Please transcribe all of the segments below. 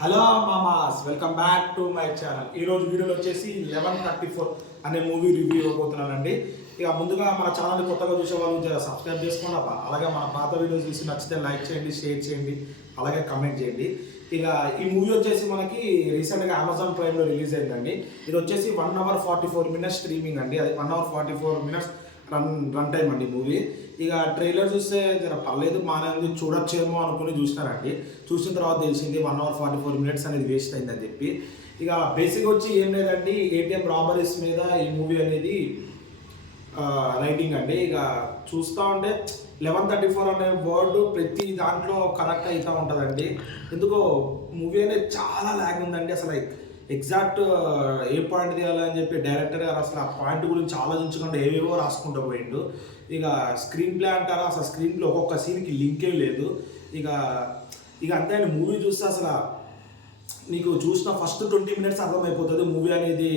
Hello mamas, welcome back to my channel. ఈరోజు వీడియోలో వచ్చేసి 11:34 అనే మూవీ రివ్యూ ఇవ్వబోతున్నానండి. ఇక ముందుగా మన ఛానల్ కొత్తగా చూసే వాళ్ళు సబ్స్క్రైబ్ చేసుకోండి అబ్బా. అలాగే మన పాత వీడియోస్ చూసి నచ్చితే లైక్ చేయండి, షేర్ చేయండి, అలాగే కమెంట్ చేయండి. ఇక ఈ మూవీ వచ్చేసి మనకి రీసెంట్గా అమెజాన్ ప్రైమ్లో రిలీజ్ అయిందండి. ఇది వచ్చేసి 1 hour 44 minutes స్ట్రీమింగ్ అండి. అది 1 hour 44 minutes రన్ టైం అండి మూవీ. ఇక ట్రైలర్ చూస్తే జర పర్లేదు మానేది చూడొచ్చేమో అనుకుని చూసినారండి. చూసిన తర్వాత తెలిసింది 1 hour 44 minutes అనేది వేస్ట్ అయిందని చెప్పి. ఇక బేసిక్ వచ్చి ఏం లేదండి, ఏటీఎం రాబరీస్ మీద ఈ మూవీ అనేది రైటింగ్ అండి. ఇక చూస్తూ ఉంటే 11:34 అనే వర్డ్ ప్రతి దాంట్లో కరెక్ట్ అవుతూ ఉంటుందండి. ఎందుకో మూవీ అనేది చాలా ల్యాగ్ ఉందండి. అసలు ఎగ్జాక్ట్ ఏ పాయింట్ తీయాలని చెప్పి డైరెక్టర్ గారు అసలు ఆ పాయింట్ గురించి ఆలోచించకుండా ఏవేవో రాసుకుంటూ పోయిండు. ఇక స్క్రీన్ ప్లే అంటారా, అసలు స్క్రీన్ ప్లే ఒక్కొక్క సీన్కి లింకే లేదు. ఇక ఇక అంతే అండి. మూవీ చూస్తే అసలు నీకు చూసిన ఫస్ట్ 20 minutes అర్థమైపోతుంది మూవీ అనేది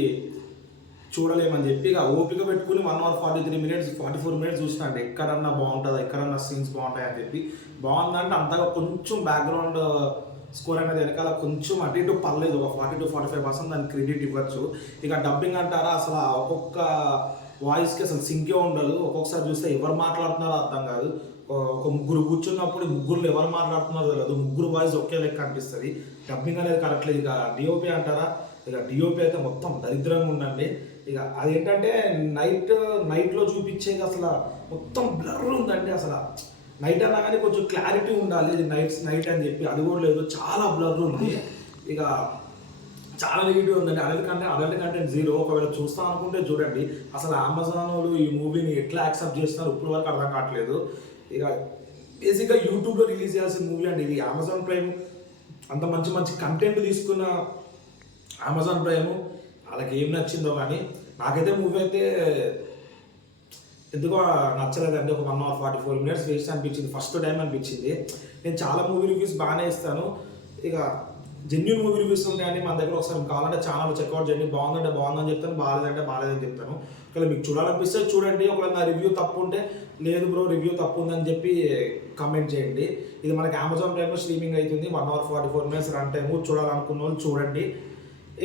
చూడలేమని చెప్పి. ఇక ఓపిక పెట్టుకుని 1 hour 43 minutes 44 minutes చూసినా అండి. ఎక్కడన్నా బాగుంటుందా, ఎక్కడన్నా సీన్స్ బాగుంటాయి అని చెప్పి. బాగుందంటే అంతగా కొంచెం బ్యాక్గ్రౌండ్ స్కోర్ అనేది వెనకాల కొంచెం అటు ఇటు పర్లేదు, ఒక 40 to 45% దానికి క్రెడిట్ ఇవ్వచ్చు. ఇక డబ్బింగ్ అంటారా, అసలు ఒక్కొక్క వాయిస్కి అసలు సింకే ఉండదు. ఒక్కొక్కసారి చూస్తే ఎవరు మాట్లాడుతున్నారో అర్థం కాదు. ఒక ముగ్గురు కూర్చున్నప్పుడు ముగ్గురు ఎవరు మాట్లాడుతున్నారో తెలియదు. ముగ్గురు వాయిస్ ఒకే లెక్క అనిపిస్తుంది. డబ్బింగ్ అనేది కరెక్ట్ లేదు. ఇక డిఓపి అంటారా, ఇక డిఓపి అయితే మొత్తం దరిద్రంగా ఉండండి. ఇక అదేంటంటే నైట్లో చూపించేది అసలు మొత్తం బ్లర్ ఉందండి. అసలు నైట్ అన్నా కానీ కొంచెం క్లారిటీ ఉండాలి, ఇది నైట్ అని చెప్పి. అది కూడా లేదు, చాలా బ్లర్ ఉంది. ఇక చాలా నెగిటివ్ ఉందండి. Adult content 0. ఒకవేళ చూస్తాం అనుకుంటే చూడండి. అసలు అమెజాన్ వాళ్ళు ఈ మూవీని ఎట్లా యాక్సెప్ట్ చేస్తున్నారు ఇప్పుడు వరకు అర్థం కావట్లేదు. ఇక బేసిక్గా యూట్యూబ్లో రిలీజ్ చేయాల్సిన మూవీ అండి ఇది. అమెజాన్ ప్రైమ్ అంత మంచి మంచి కంటెంట్ తీసుకున్న అమెజాన్ ప్రైమ్ వాళ్ళకి ఏం నచ్చిందో కానీ నాకైతే మూవీ అయితే ఎందుకో నచ్చలేదండి. ఒక 1 hour 44 minutes వేస్ట్ అనిపించింది, ఫస్ట్ టైం అనిపించింది. నేను చాలా మూవీ రివ్యూస్ బాగానే ఇస్తాను. ఇక జెన్యూన్ మూవీ రివ్యూస్ ఉంటాయండి మన దగ్గర. ఒకసారి కావాలంటే ఛానల్ చెక్అవుట్ చేయండి. బాగుందంటే బాగుందని చెప్తాను, బాగాలేదంటే బాగాలేదని చెప్తాను. ఒకవేళ మీకు చూడాలనిపిస్తే చూడండి. ఒకవేళ నా రివ్యూ తప్పు ఉంటే లేదు బ్రో రివ్యూ తప్పు ఉందని చెప్పి కామెంట్ చేయండి. ఇది మనకి అమెజాన్ ప్రైమ్లో స్ట్రీమింగ్ అవుతుంది. 1 hour 44 minutes రన్ టైము. చూడాలనుకున్న వాళ్ళు చూడండి.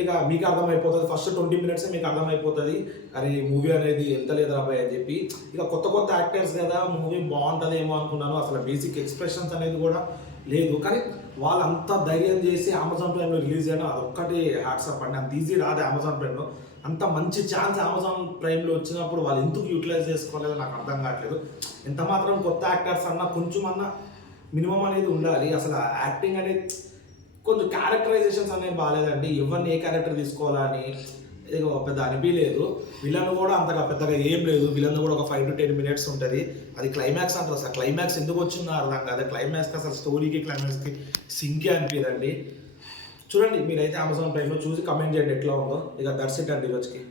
ఇక మీకు అర్థమైపోతుంది, ఫస్ట్ 20 minutes మీకు అర్థమైపోతుంది అది మూవీ అనేది వెళ్తలేదు రాబాయ్ అని చెప్పి. ఇక కొత్త యాక్టర్స్ కదా, మూవీ బాగుంటుందేమో అనుకున్నాను. అసలు బేసిక్ ఎక్స్ప్రెషన్స్ అనేది కూడా లేదు. కానీ వాళ్ళంతా ధైర్యం చేసి అమెజాన్ ప్రైమ్లో రిలీజ్ చేయడం అదొక్కటి హ్యాట్సప్ అండి. అంత ఈజీ రాదు అమెజాన్ ప్రైమ్లో. అంత మంచి ఛాన్స్ అమెజాన్ ప్రైమ్లో వచ్చినప్పుడు వాళ్ళు ఎందుకు యూటిలైజ్ చేసుకోలేదో నాకు అర్థం కావట్లేదు. ఎంత మాత్రం కొత్త యాక్టర్స్ అన్నా కొంచెం అన్నా మినిమం అనేది ఉండాలి. అసలు యాక్టింగ్ అనేది కొంచెం క్యారెక్టరైజేషన్స్ అనేవి బాగాలేదండి. ఎవరిని ఏ క్యారెక్టర్ తీసుకోవాలని ఏదో పెద్ద అనిపించలేదు. విలన్ కూడా అంతగా పెద్దగా ఏం లేదు. విలన్ కూడా ఒక 5 to 10 minutes ఉంటుంది. అది క్లైమాక్స్ అంటారు. అసలు క్లైమాక్స్ ఎందుకు వచ్చిందో అర్థం కాదు. క్లైమాక్స్కి అసలు స్టోరీకి క్లైమాక్స్కి సింకే అనిపించదండి. చూడండి మీరైతే అమెజాన్ ప్రైమ్లో చూసి కమెంట్ చేయండి ఎట్లా ఉందో. ఇక దట్స్ ఇట్ అండి ఈరోజుకి.